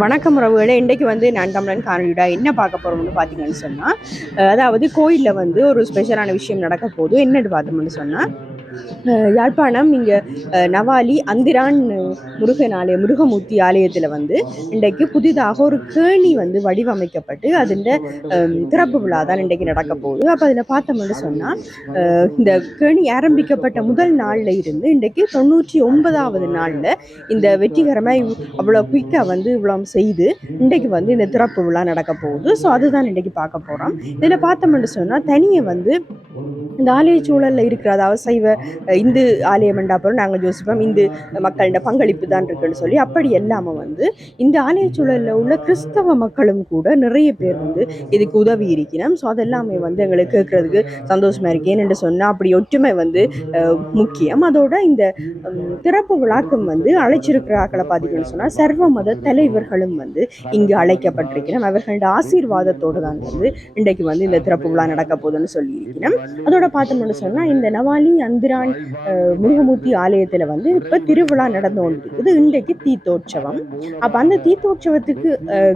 வணக்கம் உறவுகளே. இன்றைக்கு நான் தமிழன் காணொலியோட என்ன பார்க்க போகிறோம்னு பார்த்தீங்கன்னு சொன்னால், அதாவது கோயிலில் ஒரு ஸ்பெஷலான விஷயம் நடக்க போகுது. என்னென்னு பார்த்தோம்னு சொன்னால், யாழ்ப்பாணம் இங்கே நவாலி அந்திரான் முருகன் ஆலயம் முருகமூர்த்தி ஆலயத்தில் இன்றைக்கு புதிதாக ஒரு கேணி வடிவமைக்கப்பட்டு அதில் திறப்பு விழா தான் இன்றைக்கு நடக்க போகுது. அப்போ அதில் பார்த்தோம்னு சொன்னால், இந்த கேணி ஆரம்பிக்கப்பட்ட முதல் நாளில் இருந்து இன்றைக்கு 99வது நாளில் இந்த வெற்றிகரமாக அவ்வளோ குயிக்காக இவ்வளோ செய்து இன்றைக்கு இந்த திறப்பு விழா நடக்க போகுது. ஸோ அதுதான் இன்றைக்கு பார்க்க போகிறோம். இதில் பார்த்தோம்னு சொன்னால் தனியை இந்த ஆலய சூழலில் இருக்கிற, அதாவது சைவ இந்து ஆலயம் என்றாப்போம் நாங்கள் யோசிப்போம் இந்து மக்களோட பங்களிப்பு தான் இருக்குன்னு சொல்லி. அப்படி எல்லாமல் இந்த ஆலய சூழலில் உள்ள கிறிஸ்தவ மக்களும் கூட நிறைய பேர் இதுக்கு உதவி இருக்கிறோம். ஸோ அதெல்லாமே எங்களுக்கு கேட்கறதுக்கு சந்தோஷமா இருக்கு. ஏன்னு சொன்னால் அப்படி ஒற்றுமை முக்கியம். அதோட இந்த திறப்பு விழாக்கம் அழைச்சிருக்கிறார்களை பார்த்தீங்கன்னு சொன்னால் சர்வ மத தலைவர்களும் இங்கு அழைக்கப்பட்டிருக்கிறோம். அவர்களோட ஆசீர்வாதத்தோடு தான் இன்றைக்கு இந்த திறப்பு விழா நடக்க போகுதுன்னு சொல்லியிருக்கிறோம். அதோட பார்த்தோம்னு சொன்னால் இந்த நவாலி அந்திரான் முருகமூர்த்தி ஆலயத்தில் இப்போ திருவிழா நடந்து கொண்டிருக்குது. இன்றைக்கு தீர்த்தோற்சவம். அப்போ அந்த தீர்த்தோற்சவத்துக்கு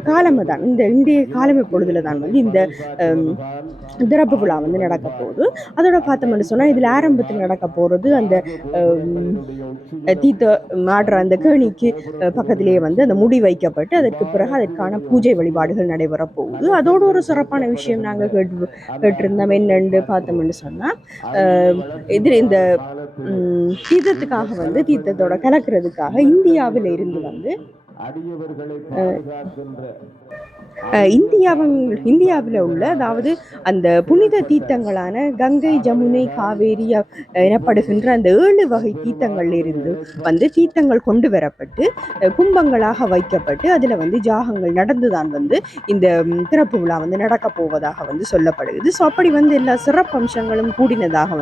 காலமை தான் இந்திய காலமை பொழுதுல தான் இந்த திறப்பு விழா நடக்க போகுது. அதோட பார்த்தோம்னு சொன்னால் இதில் ஆரம்பத்தில் நடக்க போகிறது அந்த தீர்த்த மாடுற அந்த கேணிக்கு பக்கத்திலேயே அந்த முடி வைக்கப்பட்டு அதற்கு பிறகு அதற்கான பூஜை வழிபாடுகள் நடைபெற போகுது. அதோட ஒரு சிறப்பான விஷயம் நாங்கள் கேட்டிருந்தோம். என்னென்று பார்த்தோம்னு சொன்னால், இதில் இந்த தீர்த்தத்துக்காக தீர்த்தத்தோட கலக்கிறதுக்காக இந்தியாவில் இருந்து இந்தியாவில் உள்ள, அதாவது அந்த புனித தீர்த்தங்களான கங்கை, ஜமுனை, காவேரி எனப்படுகின்ற அந்த 7 வகை தீர்த்தங்கள்ல இருந்து தீர்த்தங்கள் கொண்டு வரப்பட்டு கும்பங்களாக வைக்கப்பட்டு அதில் ஜாகங்கள் நடந்துதான் இந்த திறப்பு விழா நடக்க போவதாக சொல்லப்படுகிறது. ஸோ அப்படி எல்லா சிறப்பு அம்சங்களும் கூடினதாக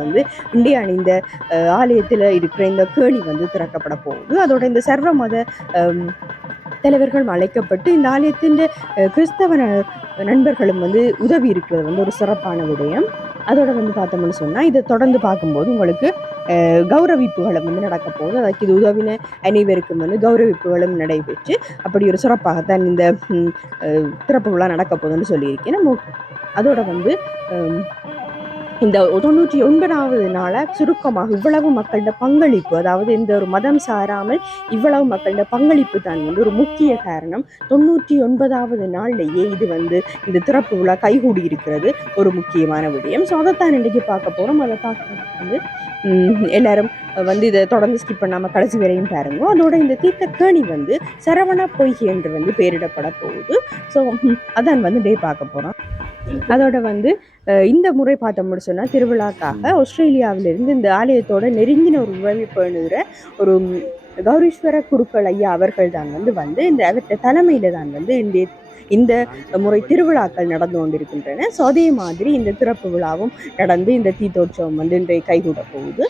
இந்தியா இந்த ஆலயத்தில் இருக்கிற இந்த கேணி திறக்கப்பட போகுது. அதோட இந்த சர்வ மத தலைவர்கள் அழைக்கப்பட்டு இந்த ஆலயத்தின் கிறிஸ்தவ நண்பர்களும் உதவி இருக்கிறது ஒரு சிறப்பான விடயம். அதோட பார்த்தோம்னு சொன்னால் இதை தொடர்ந்து பார்க்கும்போது உங்களுக்கு கௌரவிப்புகளும் நடக்க போகுது. அதற்கு இது உதவின அனைவருக்கும் கௌரவிப்புகளும் நடைபெற்று அப்படி ஒரு சிறப்பாகத்தான் இந்த திறப்பு விழா நடக்க போகுதுன்னு சொல்லியிருக்கேன். அதோட இந்த 99வது நாளை சுருக்கமாக இவ்வளவு மக்களோட பங்களிப்பு, அதாவது இந்த ஒரு மதம் சாராமல் இவ்வளவு மக்களோட பங்களிப்பு தான் ஒரு முக்கிய காரணம். 99வது நாள்லேயே இது இந்த திறப்பு விழா கைகூடி இருக்கிறது ஒரு முக்கியமான விடயம். ஸோ அதைத்தான் இன்றைக்கு பார்க்க போகிறோம். அதை பார்க்க எல்லாரும் இதை தொடர்ந்து ஸ்கிப் பண்ணாமல் கடைசி வரையும் பாருங்க. அதோட இந்த தீர்த்தக்கேணி சரவண பொய்கை என்று பெயரிடப்பட போகுது. ஸோ அதான் டே பார்க்க போகிறோம். அதோட இந்த முறை பார்த்தோம்னு சொன்னால் திருவிழாக்காக ஆஸ்திரேலியாவிலிருந்து இந்த ஆலயத்தோட நெருங்கின ஒரு உறவை பேணுகிற ஒரு கௌரீஸ்வர குருக்கள் ஐயா அவர்கள் தான் இந்த அவற்றை தலைமையில தான் இந்த முறை திருவிழாக்கள் நடந்து கொண்டிருக்கின்றன. ஸோ அதே மாதிரி இந்த திறப்பு விழாவும் நடந்து இந்த தீர்த்தோற்சவம் இன்றைக்கு கைகூட போகுது.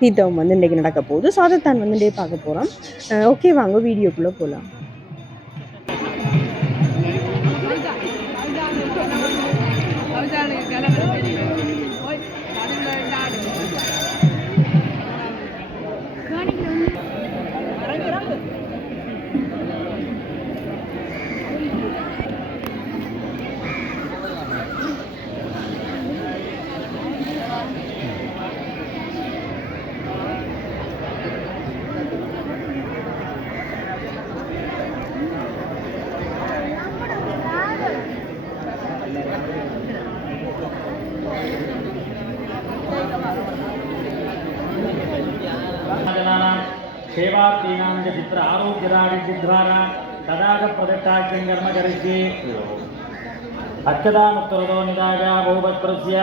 தீர்த்தம் இன்றைக்கு நடக்க போகுது. ஸோ அதைத்தான் இன்றைக்கு பார்க்க போகிறோம். ஓகே, வாங்க வீடியோக்குள்ளே போகலாம். सेवार्थीनां च चित्र आरोग्यदानि सिद्धानां तदाग प्रदत्ताख्यं कर्म करिष्ये अक्षदानुत्तरदो निदाय बहुभद्रस्य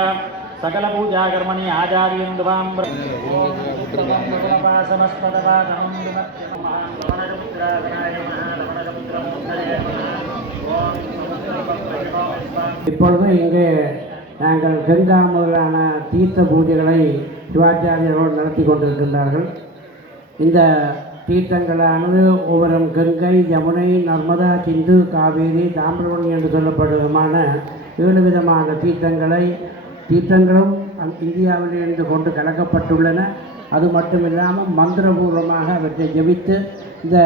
सकलपूजाकर्मणि आचार्यं द्वां இப்பொழுது இங்கே நாங்கள் கங்கா முதலான தீர்த்த பூஜைகளை சிவாச்சாரியர்கள் நடத்தி கொண்டிருக்கின்றார்கள். இந்த தீர்த்தங்களானது ஒவ்வொரு கங்கை, யமுனை, நர்மதா, சிந்து, காவேரி, தாமிரபரணி என்று சொல்லப்படுவதுமான 7 விதமான தீர்த்தங்களும் இந்தியாவிலிருந்து கொண்டு கலக்கப்பட்டுள்ளன. அது மட்டுமில்லாமல் மந்திரபூர்வமாக அவற்றை ஜபித்து இந்த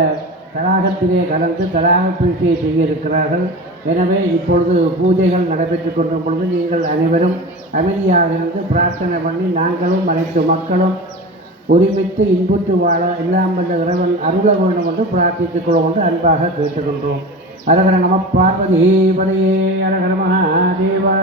தடாகத்திலே கலந்து தடாக பூஜையை செய்ய இருக்கிறார்கள். எனவே இப்பொழுது பூஜைகள் நடைபெற்று கொண்டிருக்கும் பொழுது நீங்கள் அனைவரும் அமைதியாக இருந்து பிரார்த்தனை பண்ணி நாங்களும் அனைத்து மக்களும் ஒருமித்து இன்புற்று வாழ எல்லாம் வல்ல இறைவன் அருள வேண்டும் என்று பிரார்த்தித்துக் கொள்வோம் என்று அன்பாக கேட்டுக்கொண்டோம். அரகர நம பார்வதீபதையே, அரகர மகாதேவா.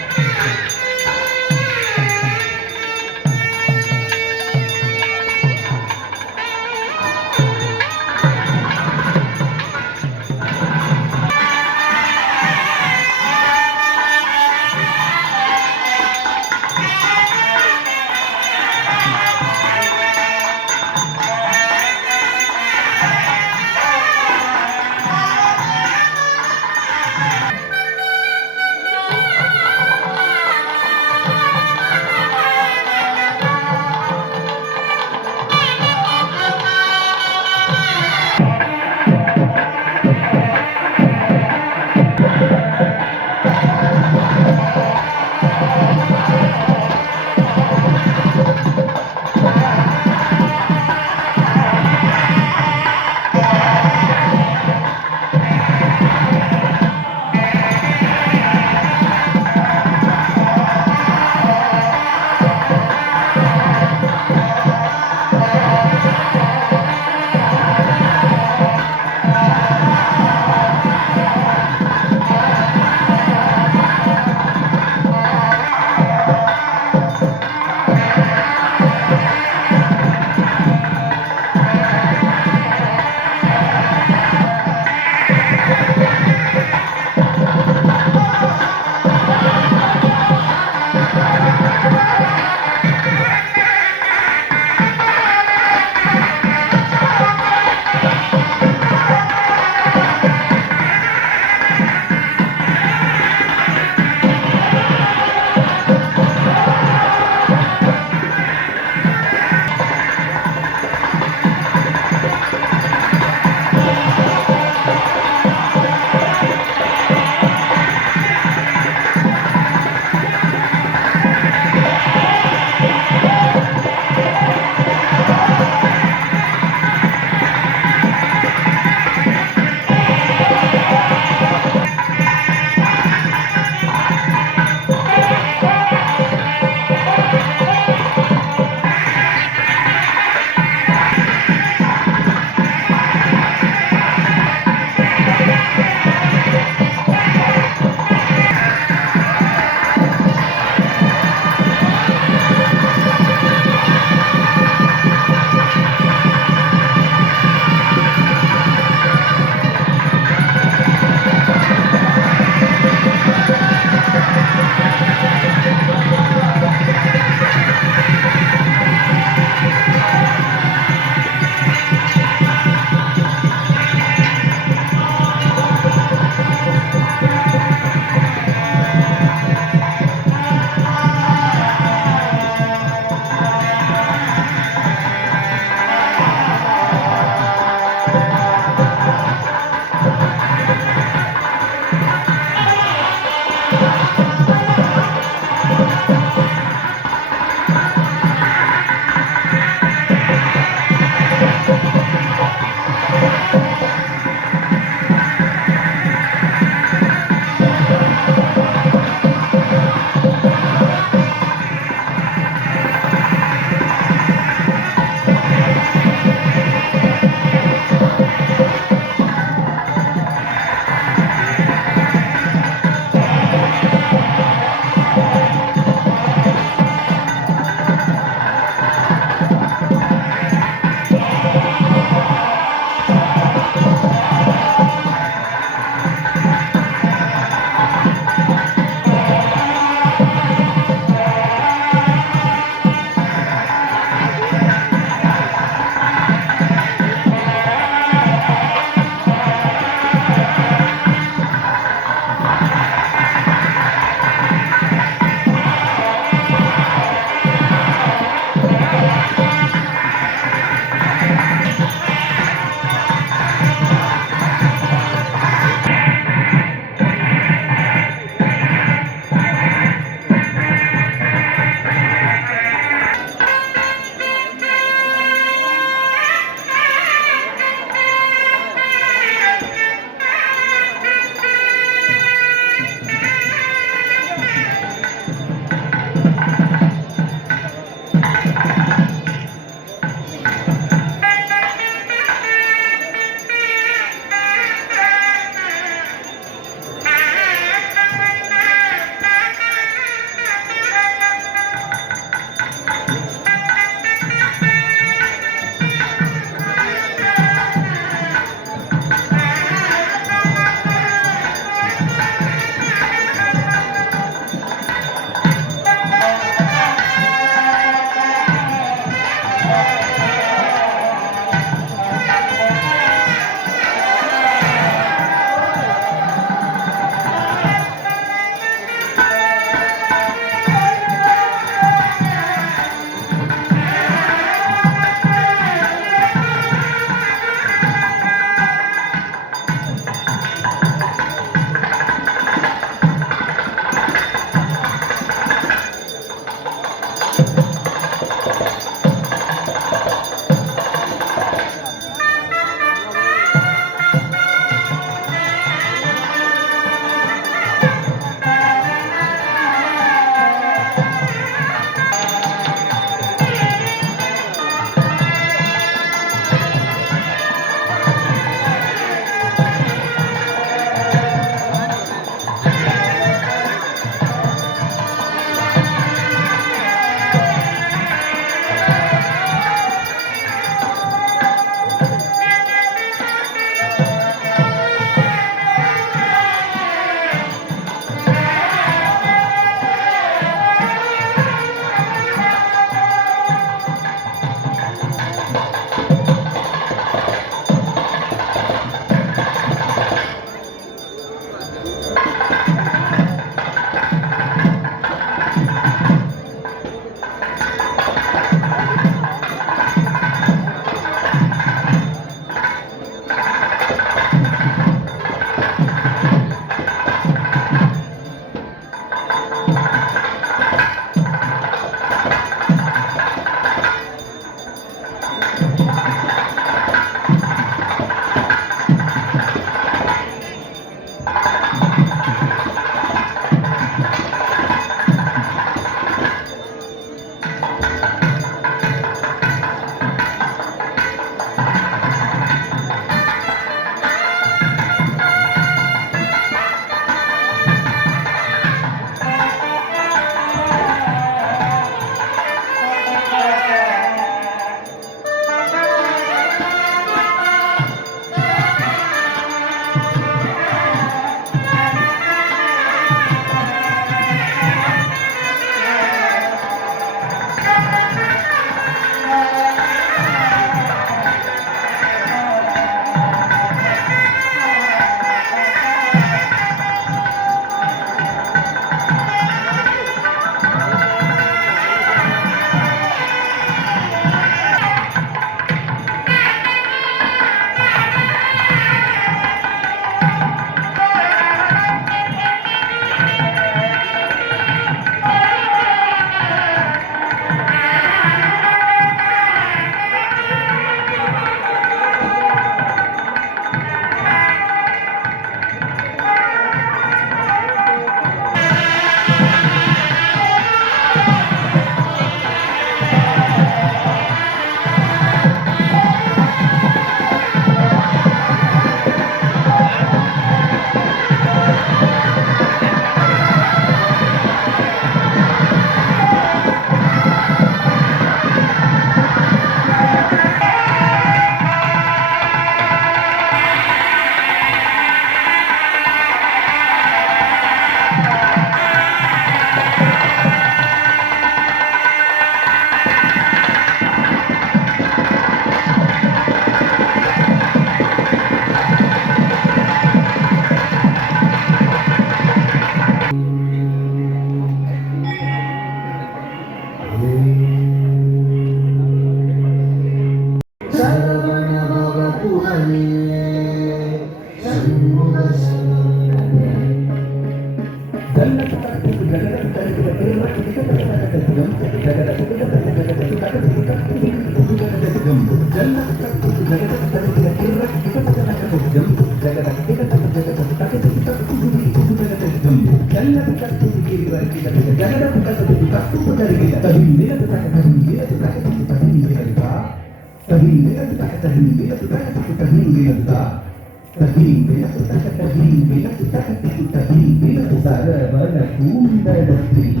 சரவண கூண்டத்தில்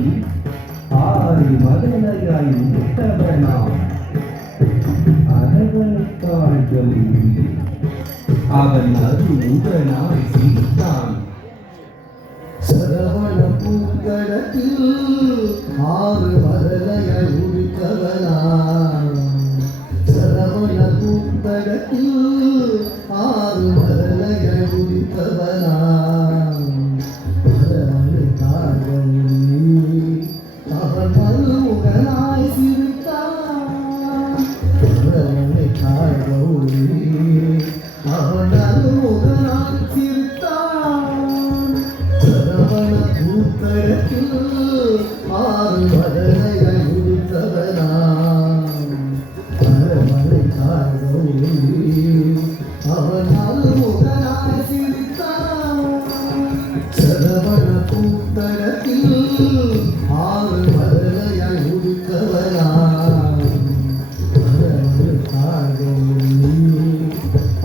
ஆறு மதனையாய் முட்டவனாம் அரவணைத்தாழ்கள் அவன் அருமுகனாய் சிரித்தான். சரவண பூங்கடத்தில் ஆறு மதலையை உடுத்தவனாம். சரவண பூங்கடத்தில் ஆறு மதலையை உடுத்தவனாம். அரவணைத்தாழ்கள் அவன் அருமுகனாய் சிரித்தான். அரவணைத்தாழ்கள் அவன் அருமுகனாய் சிரித்தான். சரவண பூக்கடத்தில் ஆறு மதலையை உடுத்தவனாம். அரவணைத்தாழ்கள் அவன் அருமுகனாய் சிரித்தான். சரவண பூக்கடத்தில் ஆறு மதலையை உடுத்தவனாம். அரவணைத்தாழ்கள்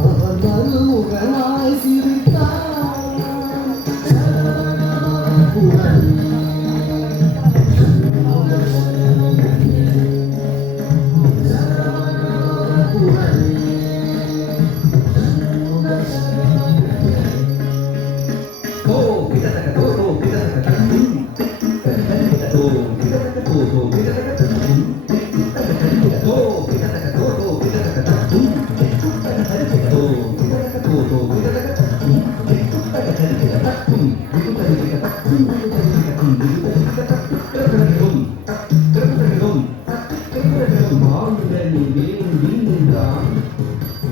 அவன் அருமுகனாய் சிரித்தான்.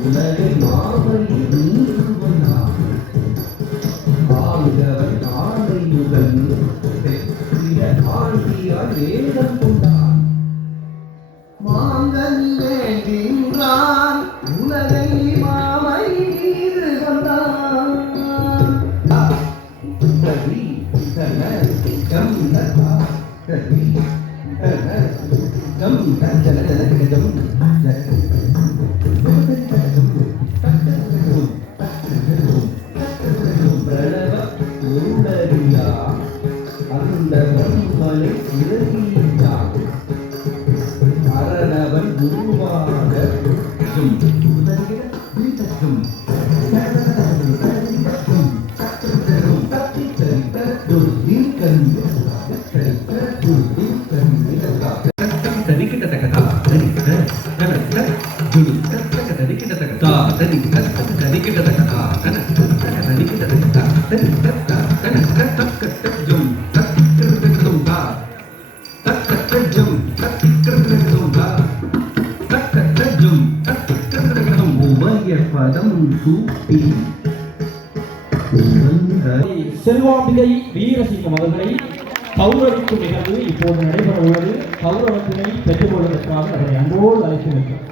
உலகை மாமணி நீருவனாம் ஆளுகவன் ஆணையுடன் ஆண்டியால் வேதம் கொண்டான். மாங்கனி வேண்டின்றான் உலகை மாமை மீது கொண்டான். கவி கன கம் நகா கவி கன கம் ஜன ஜன கிடம் பிரணவ பொருளறியா அந்த பிரம்மனை இறங்கிட்டான். அரணவன் குருவாக பதம் சூட்டி செல்வாம்பிகை வீரசிங்கம் அவர்களை கௌரவிக்கும் நிகழ்வு இப்போது நடைபெற உள்ளது. கௌரவத்தினை பெற்றுக் கொள்வதற்காக அவரை அன்போடு அழைக்கின்றனர்.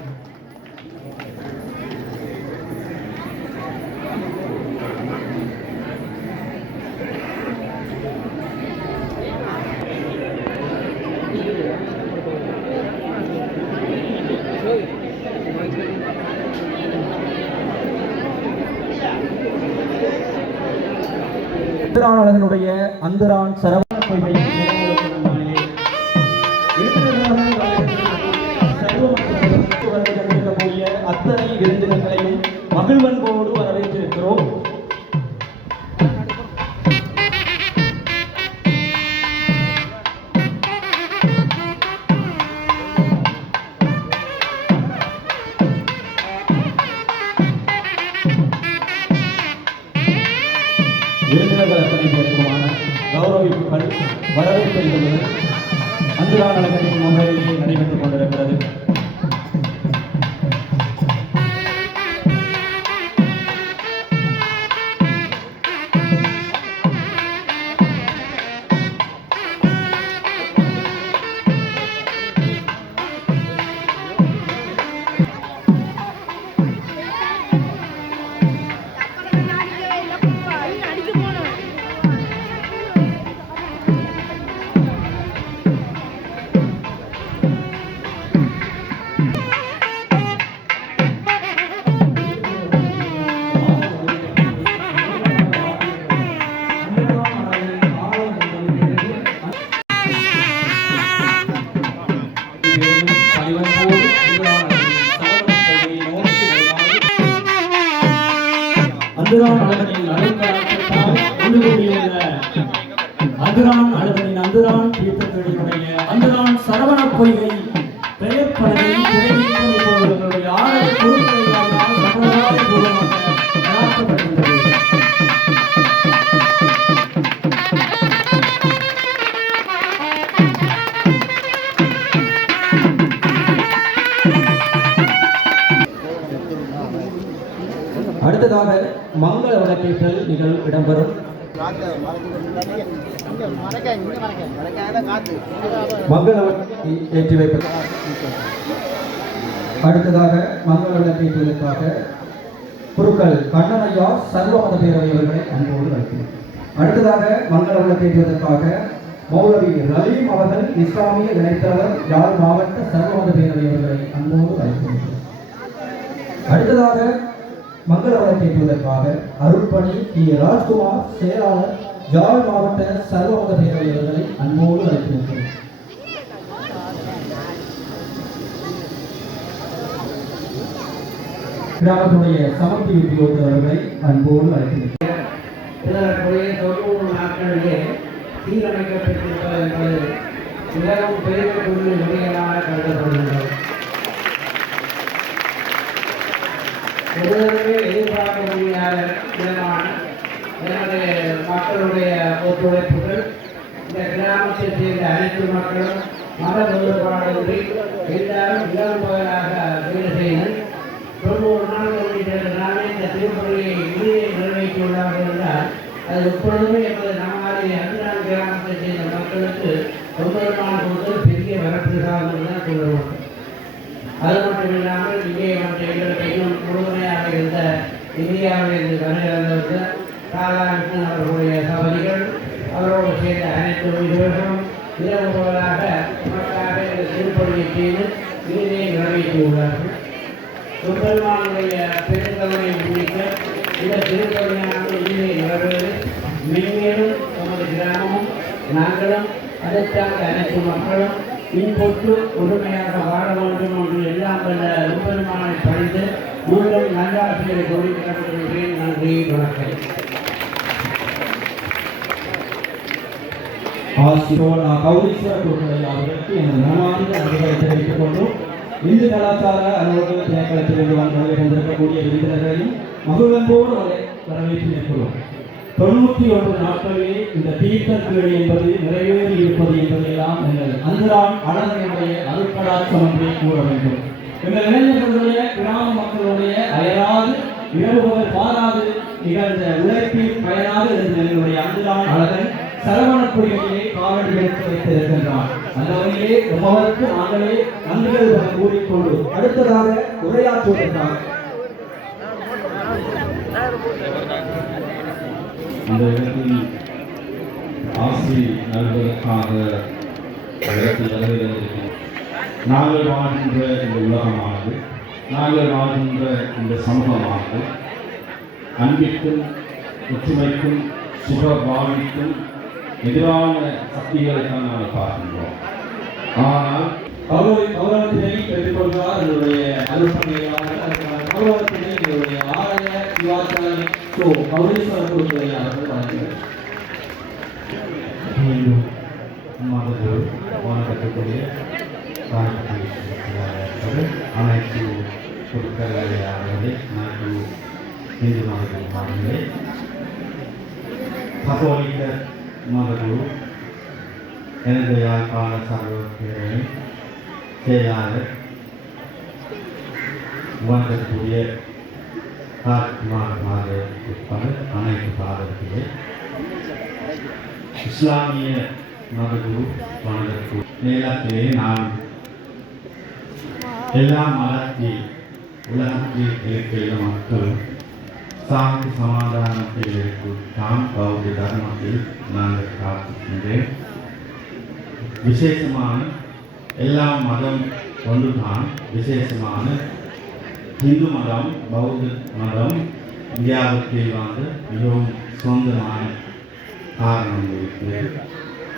அந்தரானனுடைய அந்தரான் சரவண பொய்கை இருக்கக்கூடிய அத்தனை விருந்தினர்களையும் மகிழ்வன்போடு வரவேற்றிருக்கிறோம். விருந்தினர்கள் அத்தனை பேருக்குமான கௌரவிப்புகள் வரவேற்பு என்பது அந்துரானகனின் முன்னிலையிலே நடைபெற்றுக் கொண்டிருக்கிறது. அந்துரான் அழகனின் அருட்கடாட்சத்தால் உள்ளுக்குடியுள்ள அந்துரான் அழகனின் அந்துரான் தீர்த்தங்களினுடைய அந்துரான் சரவண பொய்கை பெயர் பலகை திரைநீக்கம் இப்பொழுது ஆறு பொருட்களால் சமுதாய பூர்வமாக நடாத்தப்படுகின்றது. அடுத்ததாக மங்கள விளக்கேற்றல் நிகழ்வு இடம்பெறும். மங்கள விளக்கை ஏற்றி வைப்பது. அடுத்ததாக மங்கள விளக்கேற்றுவதற்காக குருக்கள் கண்ணனையா சர்வமத பேரவை அவர்களை அன்போடு அழைக்கிறோம். அடுத்ததாக மங்கள விளக்கேற்றுவதற்காக மௌலவி ரலீம் அவர்கள் இஸ்லாமிய இணைத்தவர் யாழ் மாவட்ட சர்வமத பேரவை அவர்களை அன்போடு அழைக்கிறோம். அடுத்ததாக மங்கள விளக்கேற்றுவதற்காக அருட்பணி டி ராஜ்குமார் செயலாளர் யாழ் மாவட்ட சர்வமத பேரவை அவர்களை அன்போடு அழைக்கிறோம். கிராமத்துடைய சமர்த்தி உத்தியோகத்தவர்களை அன்போடு அழைக்கிறோம். இதற்குரிய 90 நாட்களிலே சீரமைக்கப்பட்டிருப்பது என்பது மிகவும் பெருமைக்குரிய விடயமாக கருதப்படுகின்றது. ஒருவருமே எதிர்பார்க்க முடியாத விதமான எனது மக்களுடைய ஒத்துழைப்புகள் இந்த கிராமத்தைச் சேர்ந்த அனைத்து மக்களும் மத வேறுபாடின்றி எல்லாரும் இரவு பகலாக வேலை செய்து 90 நாட்கள் நாளே இந்த திருப்பணியை இறுதியை நிறைவேற்றியுள்ளார்கள் என்றால் அது எப்பொழுதுமே என்பது நம்மாலே அன்றாட கிராமத்தை சேர்ந்த மக்களுக்கு தொந்தரமான போது பெரிய வரப்பிரசாதம் தான் சொல்லுவோம். அது மட்டும் இல்லாமல் இங்கே வந்து எங்களுக்கு இன்னும் முழுமையாக இருந்த இந்தியாவில் இருந்து வருகிறவர்கள் ராதாகிருஷ்ணன் அவர்களுடைய சபதிகள் அவரோடு சேர்ந்த அனைத்து உயிர்களும் இரவு பகலாக நமக்காக இந்த திருப்பணியை செய்து இறுதியை நிறைவேற்றியுள்ளார்கள். சுப்பெருமானுடைய பெருந்தவனை முன்னிட்ட இந்த திருப்பணியானது இறுதியை நிறைவேறி மென்மேலும் நமது கிராமமும் நாங்களும் அதைத்தான் அனைத்து மக்களும் இன்பொற்று உரிமையாக வாழ வேண்டும் என்று எல்லாம் வல்ல சுப்பெருமானை பணிந்து மீண்டும் நல்லாசிரியரை கோரிக்கிறேன். நன்றி, வணக்கம். கௌரீஸ்வர குருக்களை அவர்களுக்கு எனது மனமார்ந்த நன்றிகளை தெரிவித்துக் கொண்டும் இந்து கலாச்சார அலுவலக திணைக்களத்திலிருந்து வந்திருக்கக்கூடிய விருந்தினர்களையும் மகிழ்வன்போடு வரவேற்று நிற்கிறோம். 91 நாட்களிலே இந்த தீர்த்தக்கேடு என்பது நிறைவேறி இருப்பது என்பதையெல்லாம் எங்கள் அந்துரான் அழகனுடைய அருட்கடாட்சம் என்றே கூற வேண்டும். எங்கள் இளைஞர்களுடைய கிராம மக்களுடைய அயராது இரவுகள் பாராது நிகழ்ந்த உழைப்பில் பயனாக இருந்த எங்களுடைய அந்துரான் அழகன் சரவணக்குடியிலே காவடி எடுத்து வைத்திருக்கின்றான். அந்த வகையிலே உமவருக்கு நாங்களே நன்றிகள் கூறிக்கொண்டு அடுத்ததாக உரையாற்றுவதற்காக இந்த இடத்தில் ஆசி நல்வதற்காக நாங்கள் வாழ்கின்ற இந்த உலகமானது, நாங்கள் வாழ்கின்ற இந்த சமூகமானது அன்பிற்கும் ஒற்றுமைக்கும் சுக வாழ்விற்கும் எதிரான சக்திகளை தான் நாங்கள் பார்க்கின்றோம். ஆனால் கௌரவத்தினை பெற்றுக்கொள்வார் என்னுடைய அலுவலக கௌரவத்தினை என்னுடைய ஆலய சிவாச்சாரிய கௌரீஸ்வர குருக்களை அவர்கள் வழங்குகிறார். மதகுரு வணக்கத்துக்குரிய அனைத்து குருக்களை அவர்களே, அனைத்து இந்து மதகுருமார்களே, கத்தோலிக்க மதகுரு எனது யாழ்ப்பாண சர்வ பேரவை செயலாளர் வணக்கத்துக்குரிய உட்பட அனைத்து பாதத்திலே இஸ்லாமிய மதகுரு வணக்கத்துக்கு நேரத்திலே நான் எல்லா மதத்தில் உலகத்தில் இருக்கிற மக்கள் சாந்தி சமாதானத்தில் இருக்கும் தாம் பௌத்த தர்மத்தில் நாங்கள் பிரார்த்திக்கின்றேன். விசேஷமான எல்லா மதம் ஒன்றுதான். விசேஷமான இந்து மதம் பௌத்த மதம் இந்தியாவுக்கு வந்து மிகவும் சொந்தமான காரணம் இருக்கிறது.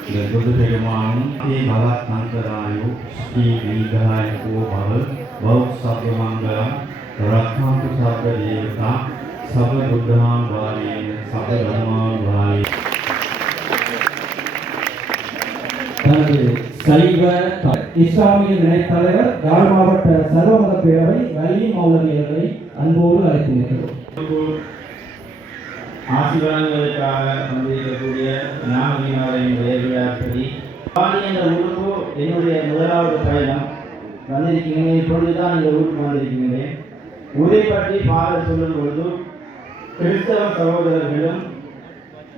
இந்த புது பெருமானும் பலத்தந்தராயோ ஸ்ரீ தீகாயோ பவ பௌ சப்தமங்கலம் ரத்னாந்து சப்த தேவதா சப புத்தமான் வாரி சப தர்மான் வாரி. தனது சைவ இஸ்லாமிய நிலைத்தலைவர் யாழ் மாவட்ட சர்வமத பேரவை வலி மௌலவியர்களை அன்போடு அழைத்து நிற்கிறோம். ஆசீர்வாதங்களுக்காக வந்திருக்கக்கூடிய ஞானவினாரின் உயர்வியாற்படி வாரி என்ற ஊருக்கு என்னுடைய முதலாவது பயணம் வந்திருக்கிறேன். இப்பொழுதுதான் இந்த ஊருக்கு வந்திருக்கிறேன். ஊரை பற்றி பாடல் சொல்லும் பொழுது கிறிஸ்தவ சகோதரர்களும்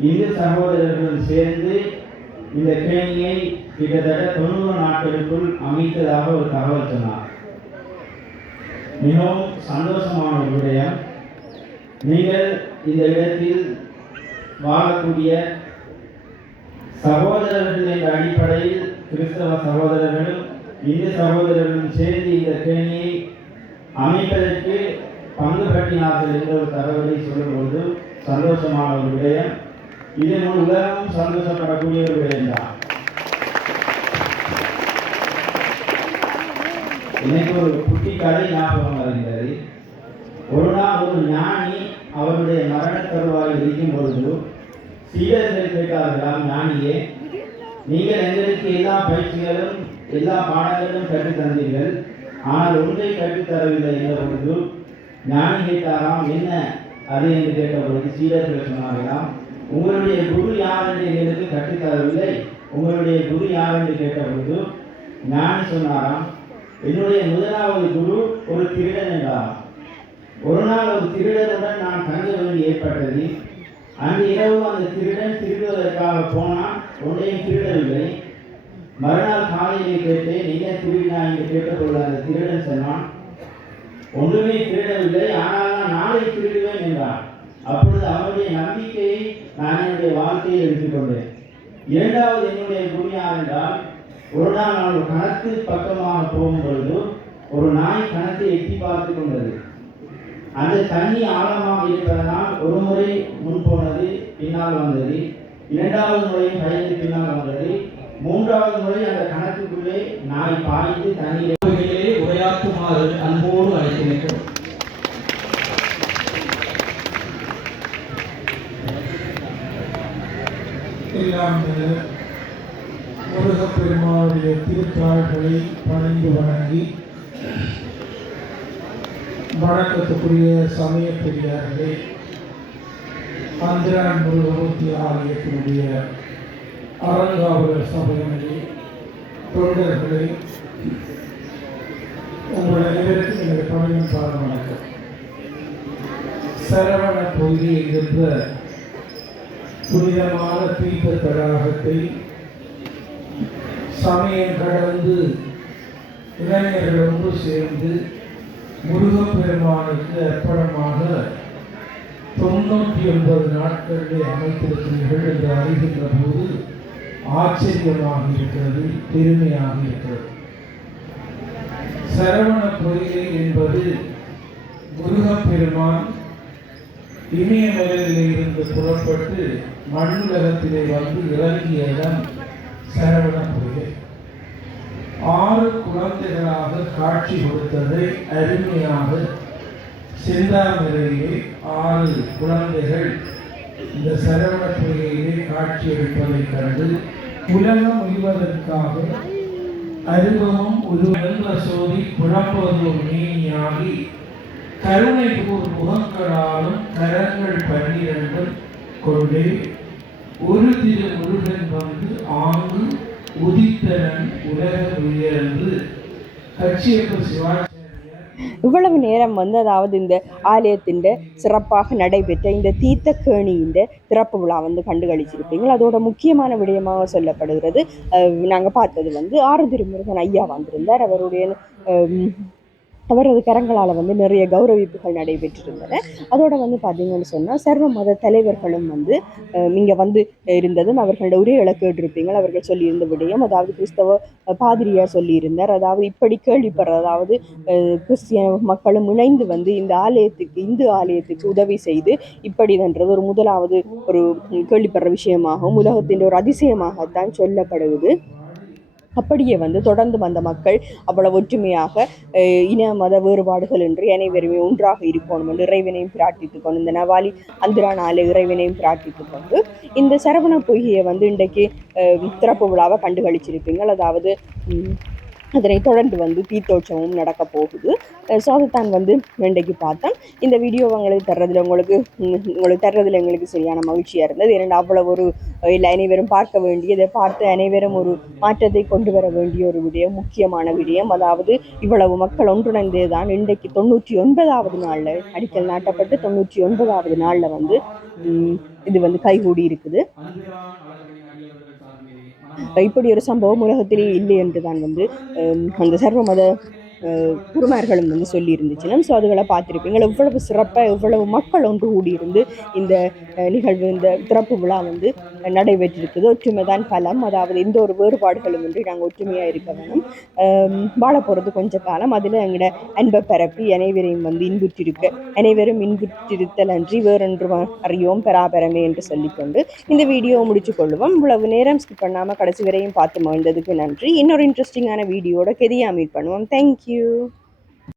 இந்து சகோதரர்களும் சேர்ந்து இந்த கேணியை கிட்டத்தட்ட 90 நாட்களுக்குள் அமைத்ததாக ஒரு தகவல் சொன்னார். மிகவும் சந்தோஷமான ஒரு விடயம். நீங்கள் இந்த இடத்தில் வாழக்கூடிய சகோதரர்கள் என்ற அடிப்படையில் கிறிஸ்தவ சகோதரர்களும் இந்து சகோதரர்களும் சேர்ந்து இந்த கேணியை அமைப்பதற்கு பங்கு பற்றினார்கள் என்ற ஒரு தகவலை சொல்லும்போது சந்தோஷமான ஒரு விடயம். இது உலகம் சந்தோஷப்படக்கூடிய ஒரு விடயம்தான். எனக்கு ஒரு குட்டி கதை ஞாபகம் வருகிறது. ஒரு நாள் ஒரு ஞானி அவருடைய மரண தருவாயில் இருக்கும் பொழுது சீடர்கள் கேட்டார்களாம், ஞானியே, நீங்கள் எங்களுக்கு எல்லா பயிற்சிகளும் எல்லா பாடங்களும் கற்றுத் தந்தீர்கள், ஆனால் ஒன்றை கற்றுத்தரவில்லை என்ற பொழுது ஞானி கேட்டாராம், என்ன அது என்று கேட்ட பொழுது சீடர்கள் சொன்னார்களாம், உங்களுடைய குரு யார் என்று எங்களுக்கு கற்றுத்தரவில்லை, உங்களுடைய குரு யார் என்று கேட்ட பொழுது ஞானி சொன்னாராம், என்னுடைய முதலாவது குரு ஒரு திருடன் என்றார். ஒரு நாள் ஒரு திருடனுடன் நான் தங்க வேண்டி ஏற்பட்டது. அன்று இரவு அந்த திருடன் திருடுவதற்காக போனால் ஒன்றையும் திருடவில்லை. மறுநாள் காலையில் கேட்டேன், என்ன திருடினா என்று கேட்டபொழுது அந்த திருடன் சொன்னான், ஒன்றுமே திருடவில்லை, ஆனால் நான் நாளை திருடுவேன் என்றான். அப்பொழுது அவருடைய நம்பிக்கையை நான் என்னுடைய வாழ்க்கையில் எடுத்துக்கொண்டேன். இரண்டாவது என்னுடைய குரு யார் என்றால், ஒரு நாள் நான் ஒரு கணத்து பக்கமாக போகும்பொழுது ஒரு நாய் கணத்தை எட்டி பார்த்து கொண்டது. அந்த தண்ணி ஆழமாக இருப்பதனால் ஒரு முறை முன் போனது, பின்னால் வந்தது. இரண்டாவது முறையும் பயந்து பின்னால் வந்தது. மூன்றாவது முறை அந்த கணக்குக்குள்ளே நாய் பாய்ந்து தண்ணீரை உரையாற்றுமாறு அன்போடு அழைத்து நிற்கிறோம். எல்லாம் முருகப்பெருமானுடைய திருத்தாள்களை பணிந்து வணங்கி வணக்கத்துக்குரிய சமய பெரியார்களே, அந்திரான் முருகமூர்த்தி ஆலயத்தினுடைய அறங்காவலர் சபையினரே, தொண்டர்களே, உங்கள் அனைவருக்கும் எனது பணியின் பாத வணக்கம். சரவண பொய்கை என்கின்ற புனிதமான தீர்த்த தடாகத்தை சமயம் கடந்து இளைஞர்கள் ஒன்று சேர்ந்து முருகப்பெருமானுக்கு அர்ப்பணமாக 99 நாட்களிலே அமைத்திருக்கிறீர்கள் என்று அறிகின்ற போது ஆச்சரியமாக இருக்கிறது, பெருமையாக இருக்கிறது. சரவண பொய்கை என்பது முருகப்பெருமான் இமயமலையிலே இருந்து புறப்பட்டு மண்ணுலகத்திலே வந்து இறங்கிய இடம் சரவண பொய்கை. 6 குழந்தைகளாக காட்சி கொடுத்ததை அருமையாக செந்தாமரையிலே 6 குழந்தைகள் இந்த சரவண பொய்கையிலே காட்சி எடுப்பதைக் கண்டு உலகம் உய்வதற்காக அருவமும் உருவென்ற சோதி புறப்போதும் நீயாகி கருணை கூர் முகங்களாலும் கரங்கள் 12 கொண்டு ஒரு திரு முருகன் வந்து ஆங்கு உதித்தனன் உலக உயர்ந்து கட்சியப்ப சிவாச்சாரியார். இவ்வளவு நேரம் வந்து அதாவது இந்த ஆலயத்தின் சிறப்பாக நடைபெற்ற இந்த தீர்த்தக்கேணியின் திறப்பு விழா வந்து கண்டுகளிச்சிருப்பீங்க. அதோட முக்கியமான விடயமாக சொல்லப்படுகிறது, நாங்கள் பார்த்தது வந்து ஆறுதிருமுருகன் ஐயா வந்திருந்தார். அவரது கரங்களால் வந்து நிறைய கௌரவிப்புகள் நடைபெற்றிருந்தன. அதோட வந்து பார்த்தீங்கன்னு சொன்னால் சர்வ மத தலைவர்களும் வந்து இங்கே வந்து இருந்ததும் அவர்களோட உரைகளை கேட்டிருப்பீங்க. அவர்கள் சொல்லியிருந்த விடயம், அதாவது கிறிஸ்தவ பாதிரியார் சொல்லியிருந்தார், அதாவது இப்படி கேள்விப்படுற, அதாவது கிறிஸ்திய மக்களும் இணைந்து வந்து இந்த ஆலயத்துக்கு, இந்து ஆலயத்துக்கு உதவி செய்து இப்படின்றது ஒரு முதலாவது ஒரு கேள்விப்படுற விஷயமாகவும் உலகத்தின் ஒரு அதிசயமாகத்தான் சொல்லப்படுவது. அப்படியே வந்து தொடர்ந்து வந்த மக்கள் அவ்வளவு ஒற்றுமையாக இன மத வேறுபாடுகள் என்று அனைவருமே ஒன்றாக இருக்கணும் என்று இறைவனையும் பிரார்த்தித்து கொண்டு இந்த நவாலி அந்திரா நாள் இறைவனையும் பிரார்த்தித்து கொண்டு இந்த சரவண பொய்கையை வந்து இன்றைக்கு திறப்பு விழாவை கண்டுகளிச்சிருப்பீங்கள். அதாவது அதனைத் தொடர்ந்து வந்து தீர்த்தோற்சவமும் நடக்க போகுது. ஸோ அதைத்தான் வந்து இன்றைக்கு பார்த்தேன். இந்த வீடியோ உங்களுக்கு தர்றதில் எங்களுக்கு சரியான மகிழ்ச்சியாக இருந்தது. ஏன்னா அவ்வளவு ஒரு இல்லை அனைவரும் பார்க்க வேண்டியதை பார்த்து அனைவரும் ஒரு மாற்றத்தை கொண்டு வர வேண்டிய ஒரு விடயம், முக்கியமான விடயம். அதாவது இவ்வளவு மக்கள் ஒன்றிணைந்தே தான் இன்றைக்கு 99வது நாளில் அடிக்கல் நாட்டப்பட்டு 99வது நாளில் வந்து இது வந்து கைகூடி இருக்குது. இப்படி ஒரு சம்பவம் உலகத்திலே இல்லை என்று தான் வந்து அந்த சர்வ மத குருமார்களும் வந்து சொல்லி இருந்துச்சுன்னா. ஸோ அதுகளை பார்த்துருப்பீங்க. எவ்வளவு சிறப்பாக எவ்வளவு மக்கள் ஒன்று கூடியிருந்து இந்த நிகழ்வு இந்த திறப்பு விழா வந்து நடைபெற்றிருக்குது. ஒற்றுமை தான் பலம். அதாவது எந்த ஒரு வேறுபாடுகளும் இன்றி நாங்கள் ஒற்றுமையாக இருக்க வேணும். வாழ போகிறது கொஞ்ச காலம். அதில் எங்களோட அன்பை பரப்பி அனைவரையும் வந்து அனைவரும் இன்புற்றிருத்தல் அன்றி வேறொன்று அறியோம் பெறாபெறமே என்று சொல்லிக்கொண்டு இந்த வீடியோவை முடிச்சு கொள்ளுவோம். இவ்வளவு நேரம் ஸ்கிப் பண்ணாமல் கடைசி வரையும் பார்த்து மகிழ்ந்ததுக்கு நன்றி. இன்னொரு இன்ட்ரெஸ்டிங்கான வீடியோட கெதியா மீட் பண்ணுவோம். தேங்க்யூ.